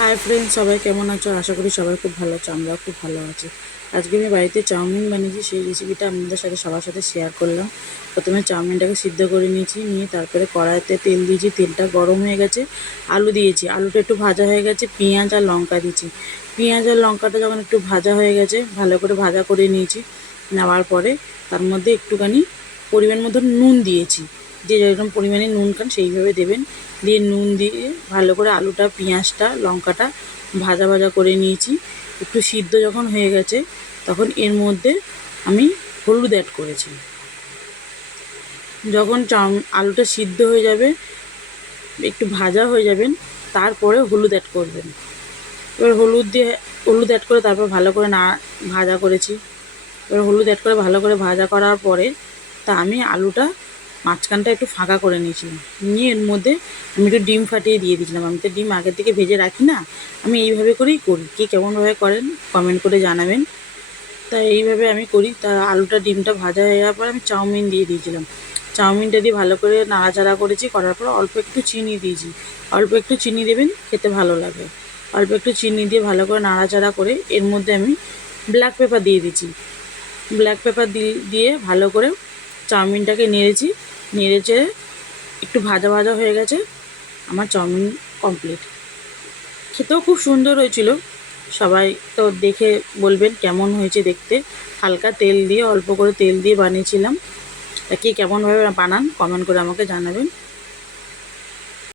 Hi friends, সবাই কেমন আছো? আশা করি সবাই খুব ভালো আছো। আমরা খুব ভালো আছি। আজকে আমি বাড়িতে চাউমিন বানিয়েছি, সেই রেসিপিটা আপনাদের সাথে সবার সাথে শেয়ার করলাম। প্রথমে চাউমিনটাকে সিদ্ধ করে নিয়েছি, নিয়ে তারপরে কড়াইতে তেল দিয়েছি, তেলটা গরম হয়ে গেছে, আলু দিয়েছি, আলুটা একটু ভাজা হয়ে গেছে, পেঁয়াজ আর লঙ্কা দিয়েছি। পেঁয়াজ আর লঙ্কাটা যখন একটু ভাজা হয়ে গেছে, ভালো করে ভাজা করে নিয়েছি। নেওয়ার পরে তার মধ্যে একটুখানি পরিমাণ মতো নুন দিয়েছি। যে যেরকম পরিমাণে নুন খান সেইভাবে দেবেন। দিয়ে নুন দিয়ে ভালো করে আলুটা, পেঁয়াজটা, লঙ্কাটা ভাজা ভাজা করে নিয়েছি। একটু সিদ্ধ যখন হয়ে গেছে তখন এর মধ্যে আমি হলুদ অ্যাড করেছি। যখন আলুটা সিদ্ধ হয়ে যাবে, একটু ভাজা হয়ে যাবেন, তারপরে হলুদ অ্যাড করবেন। এবার হলুদ অ্যাড করে তারপর ভালো করে ভাজা করেছি। এবার হলুদ অ্যাড করে ভালো করে ভাজা করার পরে আমি আলুটা মাঝখানটা একটু ফাঁকা করে নিয়েছিলাম। নিয়ে এর মধ্যে আমি একটু ডিম ফাটিয়ে দিয়ে দিয়েছিলাম। আমি তো ডিম আগের থেকে ভেজে রাখি না, আমি এইভাবে করেই করি। কে কেমনভাবে করেন কমেন্ট করে জানাবেন। তা এইভাবে আমি করি। তা আলুটা, ডিমটা ভাজা হয়ে যাওয়ার পর আমি চাউমিন দিয়ে দিয়েছিলাম। চাউমিনটা দিয়ে ভালো করে নাড়াচাড়া করেছি। করার পর অল্প একটু চিনি দিয়েছি। অল্প একটু চিনি দেবেন, খেতে ভালো লাগে। অল্প একটু চিনি দিয়ে ভালো করে নাড়াচাড়া করে এর মধ্যে আমি ব্ল্যাক পেপার দিয়ে দিয়েছি। ব্ল্যাক পেপার দিয়ে ভালো করে চাউমিনটাকে নেড়েছি। নেড়ে চেড়ে একটু ভাজা ভাজা হয়ে গেছে, আমার চাউমিন কমপ্লিট। খেতেও খুব সুন্দর হয়েছিল। সবাই তো দেখে বলবেন কেমন হয়েছে দেখতে। হালকা তেল দিয়ে, অল্প করে তেল দিয়ে বানিয়েছিলাম। তা কে কেমনভাবে বানান কমেন্ট করে আমাকে জানাবেন।